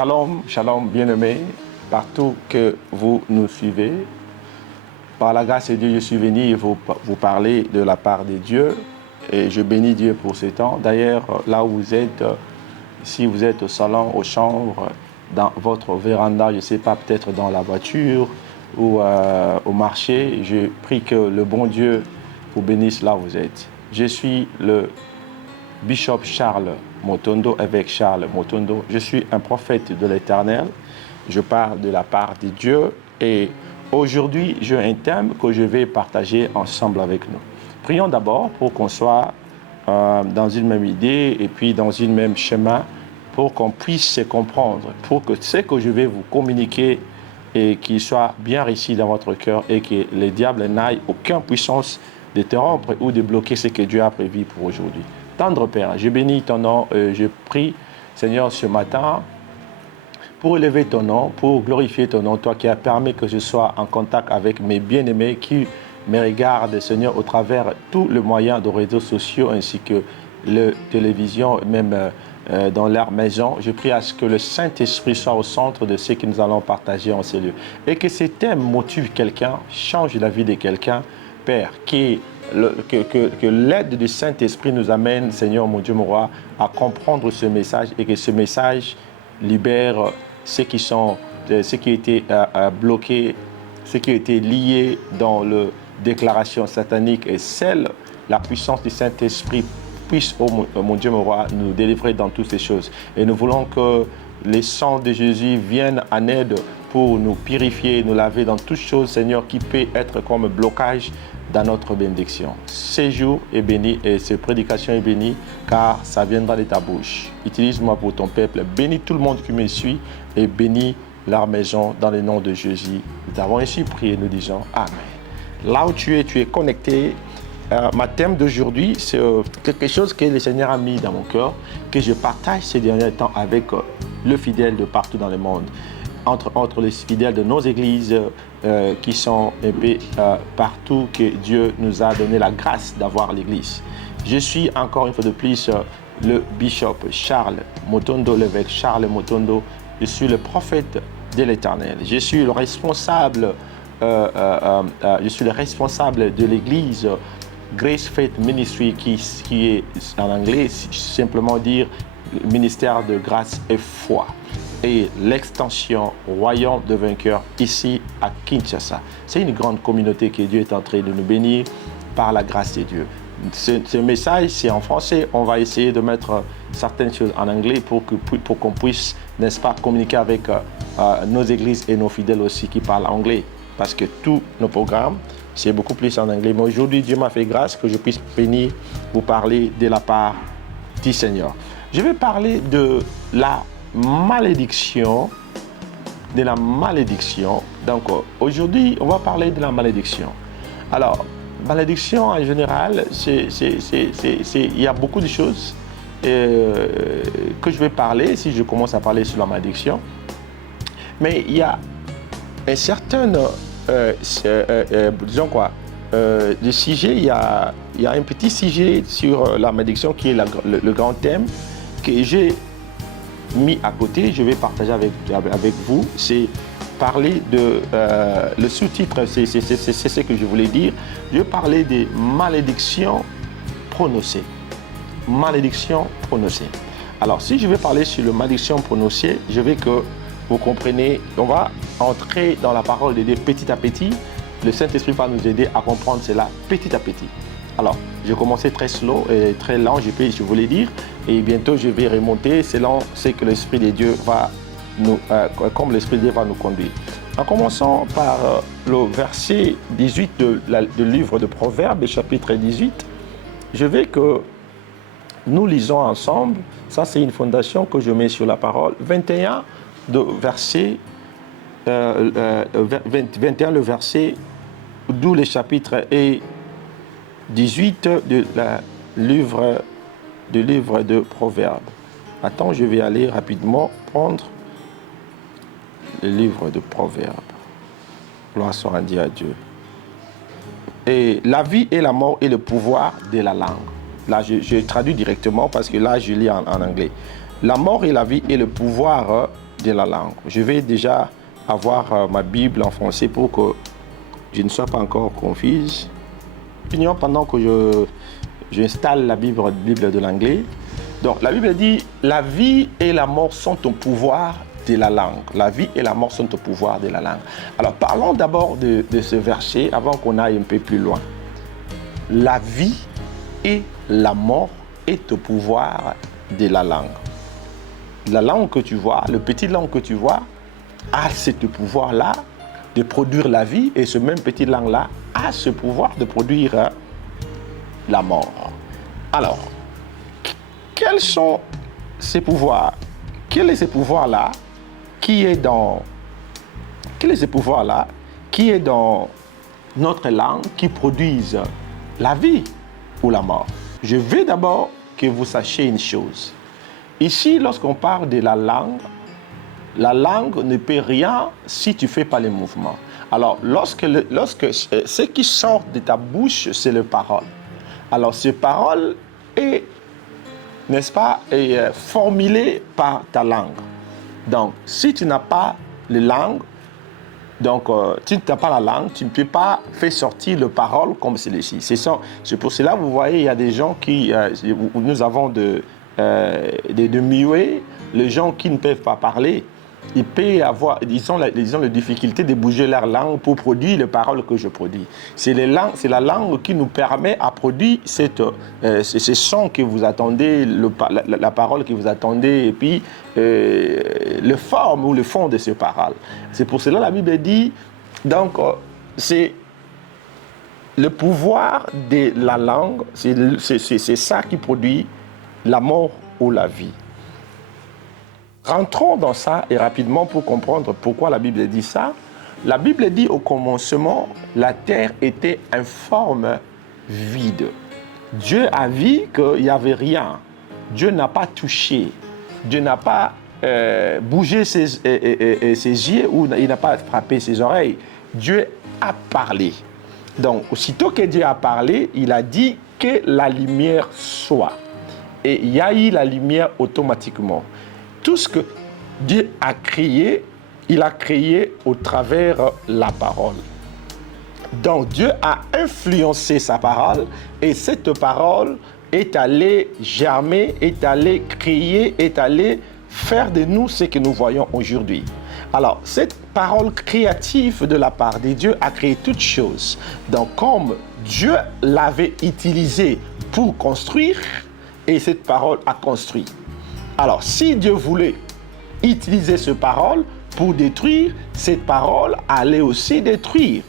Shalom, shalom bien-aimés, partout que vous nous suivez. Par la grâce de Dieu, je suis venu vous parler de la part de Dieu et je bénis Dieu pour ce temps. D'ailleurs, là où vous êtes, si vous êtes au salon, aux chambres, dans votre véranda, je ne sais pas, peut-être dans la voiture ou au marché, je prie que le bon Dieu vous bénisse là où vous êtes. Je suis le Bishop Charles Motondo, évêque Charles Motondo. Je suis un prophète de l'Éternel. Je parle de la part de Dieu et aujourd'hui, j'ai un thème que je vais partager ensemble avec nous. Prions d'abord pour qu'on soit dans une même idée et puis dans une même chemin pour qu'on puisse se comprendre, pour que ce que je vais vous communiquer et qu'il soit bien réussi dans votre cœur et que le diable n'aille aucune puissance d'interrompre ou de bloquer ce que Dieu a prévu pour aujourd'hui. Tendre Père, je bénis ton nom, je prie, Seigneur, ce matin, pour élever ton nom, pour glorifier ton nom, toi qui as permis que je sois en contact avec mes bien-aimés qui me regardent, Seigneur, au travers tous les moyens de réseaux sociaux ainsi que la télévision, même dans leur maison. Je prie à ce que le Saint-Esprit soit au centre de ce que nous allons partager en ces lieux. Et que ces thèmes motivent quelqu'un, changent la vie de quelqu'un, Père, que l'aide du Saint-Esprit nous amène, Seigneur mon Dieu, mon roi, à comprendre ce message et que ce message libère ceux qui ont été bloqués, ceux qui ont été liés dans la déclaration satanique et la puissance du Saint-Esprit puisse, oh mon Dieu, mon roi, nous délivrer dans toutes ces choses. Et nous voulons que les sangs de Jésus viennent en aide pour nous purifier, nous laver dans toutes choses, Seigneur, qui peut être comme blocage dans notre bénédiction. Ce jour est béni et cette prédication est bénie car ça viendra de ta bouche. Utilise-moi pour ton peuple. Bénis tout le monde qui me suit et bénis leur maison dans le nom de Jésus. Nous avons ainsi prié, nous disons Amen. Là où tu es connecté. Ma thème d'aujourd'hui, c'est quelque chose que le Seigneur a mis dans mon cœur, que je partage ces derniers temps avec le fidèle de partout dans le monde. Entre les fidèles de nos églises qui sont un peu partout, que Dieu nous a donné la grâce d'avoir l'église. Je suis encore une fois de plus le bishop Charles Motondo, l'évêque Charles Motondo. Je suis le prophète de l'Éternel. Je suis le responsable, de l'église Grace Faith Ministry qui est en anglais simplement dire ministère de grâce et foi. Et l'extension Royaume de vainqueurs ici à Kinshasa. C'est une grande communauté que Dieu est en train de nous bénir par la grâce de Dieu. Ce message, c'est en français. On va essayer de mettre certaines choses en anglais pour qu'on puisse, n'est-ce pas, communiquer avec nos églises et nos fidèles aussi qui parlent anglais. Parce que tous nos programmes, c'est beaucoup plus en anglais. Mais aujourd'hui, Dieu m'a fait grâce que je puisse venir vous parler de la part du Seigneur. Je vais parler de la malédiction. Donc, aujourd'hui, on va parler de la malédiction. Alors, malédiction en général, il y a beaucoup de choses que je vais parler si je commence à parler sur la malédiction. Mais il y a un certain... le sujet, il y a un petit sujet sur la malédiction qui est le grand thème que j'ai mis à côté. Je vais partager avec vous. C'est parler de le sous-titre, c'est ce que je voulais dire. Je vais parler des malédictions prononcées. Malédiction prononcée. Alors, si je vais parler sur la malédiction prononcée, je veux que vous comprenez, on va entrer dans la parole de Dieu petit à petit. Le Saint-Esprit va nous aider à comprendre cela petit à petit. Alors, je commençais très slow et très lent, je voulais dire, et bientôt je vais remonter selon ce que l'Esprit de Dieu va comme l'Esprit de Dieu va nous conduire. En commençant par le verset 18 du livre de Proverbes, chapitre 18, je veux que nous lisons ensemble. Ça, c'est une fondation que je mets sur la parole. 21, verset 21, le verset, d'où le chapitre est 18 du livre de Proverbes. Attends, je vais aller rapidement prendre le livre de Proverbes. Gloire soit rendue à Dieu. Et la vie et la mort et le pouvoir de la langue. Là, je traduis directement parce que là, je lis en anglais. La mort et la vie et le pouvoir de la langue. Je vais déjà avoir ma Bible en français pour que je ne sois pas encore confuse. Pendant que j'installe la Bible de l'anglais. Donc la Bible dit, la vie et la mort sont au pouvoir de la langue. La vie et la mort sont au pouvoir de la langue. Alors parlons d'abord de ce verset avant qu'on aille un peu plus loin. La vie et la mort est au pouvoir de la langue. La langue que tu vois, le petit langue que tu vois, a ce pouvoir-là de produire la vie, et ce même petit langue-là a ce pouvoir de produire la mort. Alors, quels sont ces pouvoirs? Quel est ce pouvoir-là qui est dans notre langue qui produisent la vie ou la mort? Je veux d'abord que vous sachiez une chose. Ici, lorsqu'on parle de la langue ne peut rien si tu ne fais pas les mouvements. Alors, lorsque ce qui sort de ta bouche, c'est les paroles. Alors, ces paroles est, n'est-ce pas, formulées par ta langue. Donc, si tu n'as pas les langues, donc, tu n'as pas la langue, tu ne peux pas faire sortir les paroles comme celle-ci. C'est pour cela, vous voyez, il y a des gens qui... nous avons de muets, les gens qui ne peuvent pas parler. Ils ont la difficulté de bouger leur langue pour produire les paroles que je produis. C'est la langue qui nous permet à produire ces sons que vous attendez, la parole que vous attendez, et puis le forme ou le fond de ces paroles. C'est pour cela que la Bible dit, donc, c'est le pouvoir de la langue, c'est ça qui produit la mort ou la vie. Rentrons dans ça et rapidement pour comprendre pourquoi la Bible dit ça. La Bible dit au commencement, la terre était informe, vide. Dieu a vu qu'il n'y avait rien. Dieu n'a pas touché. Dieu n'a pas bougé ses yeux ou il n'a pas frappé ses oreilles. Dieu a parlé. Donc, aussitôt que Dieu a parlé, il a dit que la lumière soit. Et il y a eu la lumière automatiquement. Tout ce que Dieu a créé, il a créé au travers la parole. Donc Dieu a influencé sa parole et cette parole est allée germer, est allée créer, est allée faire de nous ce que nous voyons aujourd'hui. Alors, cette parole créative de la part de Dieu a créé toutes choses. Donc, comme Dieu l'avait utilisée pour construire, et cette parole a construit. Alors, si Dieu voulait utiliser cette parole pour détruire, cette parole allait aussi détruire.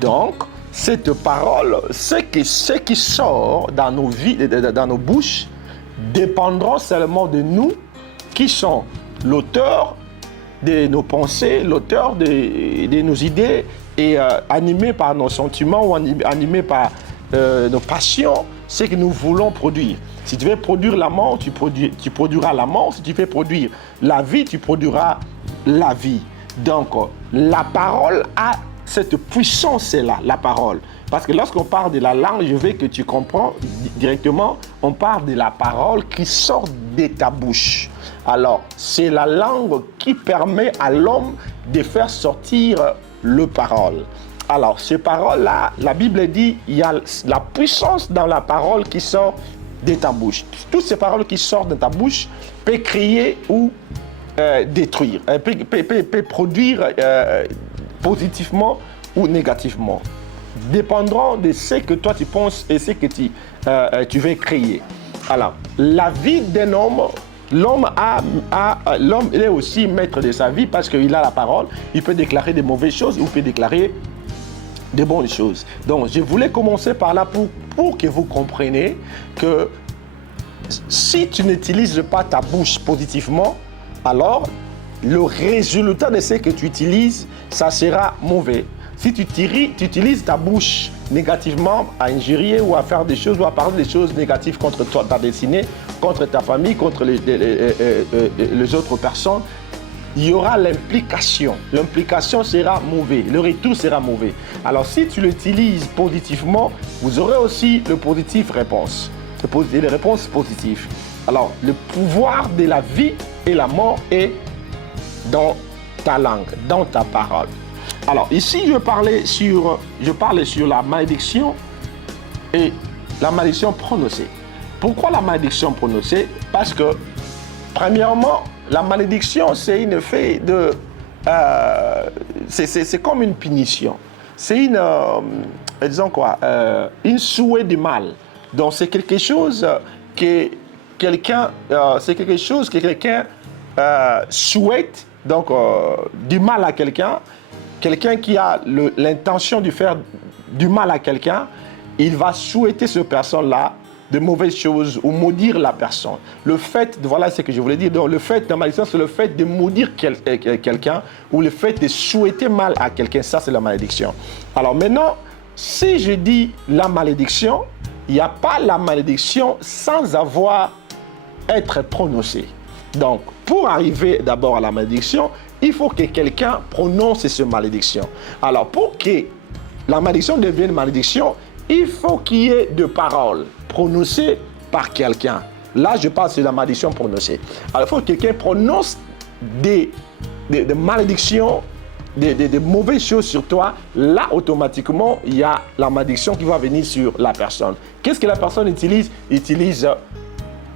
Donc, cette parole, ce qui sort dans nos vies, dans nos bouches, dépendront seulement de nous, qui sont l'auteur de nos pensées, l'auteur de nos idées, et animés par nos sentiments ou animés par nos passions, ce que nous voulons produire. Si tu veux produire la mort, tu produiras la mort. Si tu veux produire la vie, tu produiras la vie. Donc, la parole a cette puissance-là, la parole. Parce que lorsqu'on parle de la langue, je veux que tu comprends directement, on parle de la parole qui sort de ta bouche. Alors, c'est la langue qui permet à l'homme de faire sortir le parole. Alors, ces paroles-là, la Bible dit, il y a la puissance dans la parole qui sort de ta bouche. Toutes ces paroles qui sortent de ta bouche peuvent créer ou détruire, peuvent produire positivement ou négativement, dépendront de ce que toi tu penses et ce que tu veux créer. Alors, la vie d'un homme, l'homme il est aussi maître de sa vie parce qu'il a la parole. Il peut déclarer des mauvaises choses ou il peut déclarer des bonnes choses. Donc, je voulais commencer par là pour que vous compreniez que si tu n'utilises pas ta bouche positivement, alors le résultat de ce que tu utilises, ça sera mauvais. Si tu utilises ta bouche négativement à injurier ou à faire des choses ou à parler des choses négatives contre toi, ta destinée, contre ta famille, contre les autres personnes, il y aura l'implication. L'implication sera mauvaise, le retour sera mauvais. Alors si tu l'utilises positivement, vous aurez aussi le positif réponse, les réponses positives. Alors le pouvoir de la vie et la mort est dans ta langue, dans ta parole. Alors ici, je parlais sur la malédiction et la malédiction prononcée. Pourquoi la malédiction prononcée? Parce que, premièrement, la malédiction, c'est une fait de... c'est comme une punition. C'est une... disons quoi? Une souhait du mal. Donc, c'est quelque chose que quelqu'un... souhaite, donc, du mal à quelqu'un. Quelqu'un qui a l'intention de faire du mal à quelqu'un, il va souhaiter cette personne-là de mauvaises choses ou maudire la personne. Le fait, voilà ce que je voulais dire, donc le fait de malédiction, c'est le fait de maudire quelqu'un ou le fait de souhaiter mal à quelqu'un, ça c'est la malédiction. Alors maintenant, si je dis la malédiction, il n'y a pas la malédiction sans avoir être prononcée. Donc, pour arriver d'abord à la malédiction, il faut que quelqu'un prononce cette malédiction. Alors, pour que la malédiction devienne malédiction, il faut qu'il y ait de paroles prononcées par quelqu'un. Là, je parle sur la malédiction prononcée. Alors, il faut que quelqu'un prononce des malédictions, des mauvaises choses sur toi. Là, automatiquement, il y a la malédiction qui va venir sur la personne. Qu'est-ce que la personne utilise? Il utilise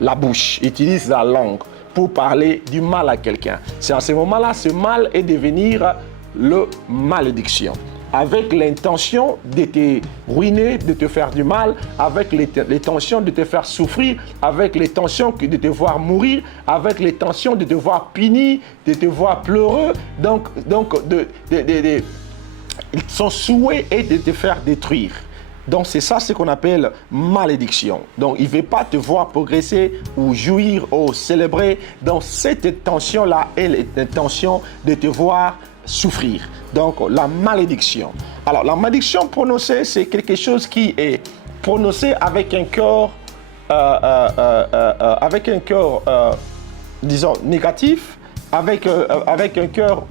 la bouche, il utilise la langue pour parler du mal à quelqu'un. C'est à ce moment-là, ce mal est devenir le malédiction. Avec l'intention de te ruiner, de te faire du mal, avec l'intention de te faire souffrir, avec l'intention de te voir mourir, avec l'intention de te voir puni, de te voir pleureux. Donc son souhait est de te faire détruire. Donc c'est ça ce qu'on appelle malédiction. Donc il ne veut pas te voir progresser ou jouir ou célébrer. Donc cette intention-là est l'intention de te voir souffrir. Donc la malédiction. Alors la malédiction prononcée, c'est quelque chose qui est prononcé avec un cœur, disons, négatif, avec un cœur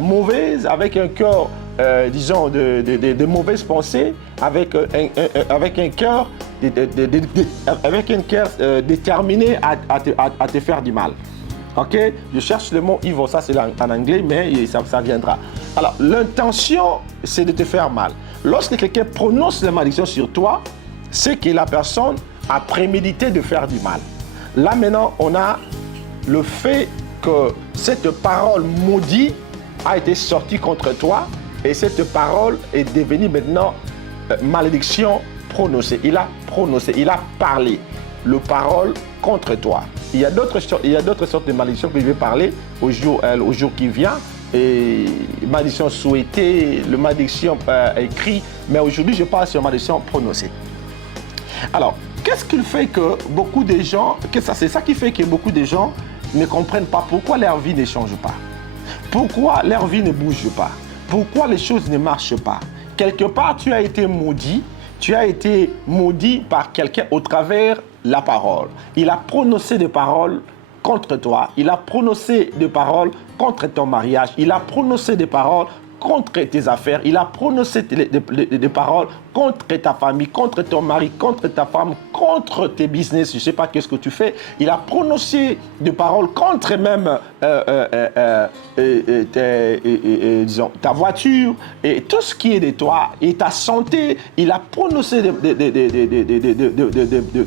mauvais, avec un cœur, disons, de mauvaises pensées, avec un cœur déterminé à te faire du mal. Ok? Je cherche le mot evil, ça c'est en anglais, mais ça viendra. Alors, l'intention, c'est de te faire mal. Lorsque quelqu'un prononce la malédiction sur toi, c'est que la personne a prémédité de faire du mal. Là maintenant, on a le fait que cette parole maudite a été sortie contre toi et cette parole est devenue maintenant malédiction prononcée. Il a prononcé, il a parlé le parole contre toi. Il y a d'autres sortes de malédictions que je vais parler au jour qui vient. Et malédiction souhaitée, le malédiction écrit, mais aujourd'hui je parle sur malédiction prononcée. Alors, qu'est-ce qui fait que beaucoup de gens, c'est ça qui fait que beaucoup de gens ne comprennent pas pourquoi leur vie ne change pas, pourquoi leur vie ne bouge pas, pourquoi les choses ne marchent pas. Quelque part, tu as été maudit par quelqu'un au travers la parole. Il a prononcé des paroles contre toi. Il a prononcé des paroles contre ton mariage. Il a prononcé des paroles contre tes affaires. Il a prononcé des paroles contre ta famille, contre ton mari, contre ta femme, contre tes business. Je ne sais pas qu'est-ce que tu fais. Il a prononcé des paroles contre même disons, ta voiture et tout ce qui est de toi et ta santé. Il a prononcé de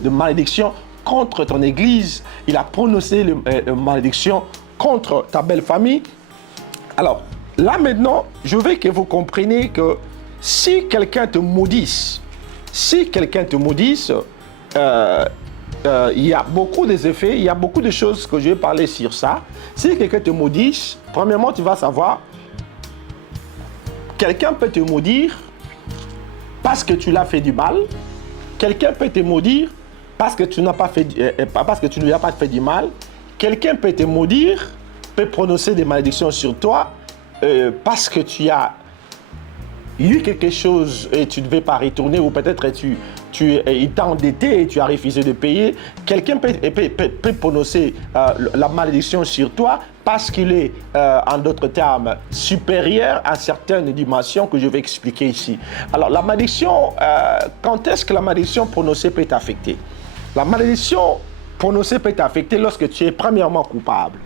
malédictions contre ton église. Il a prononcé de malédictions contre ta belle famille. Alors, là maintenant, je veux que vous compreniez que si quelqu'un te maudisse, il y a beaucoup d'effets, il y a beaucoup de choses que je vais parler sur ça. Si quelqu'un te maudisse, premièrement, tu vas savoir, quelqu'un peut te maudire parce que tu l'as fait du mal. Quelqu'un peut te maudire parce que tu ne lui as pas fait du mal. Quelqu'un peut te maudire, peut prononcer des malédictions sur toi parce que tu as eu quelque chose et tu ne devais pas retourner, ou peut-être il t'a endetté et tu as refusé de payer. Quelqu'un peut prononcer la malédiction sur toi parce qu'il est, en d'autres termes, supérieur à certaines dimensions que je vais expliquer ici. Alors, la malédiction, quand est-ce que la malédiction prononcée peut t'affecter? La malédiction prononcée peut t'affecter lorsque tu es premièrement coupable.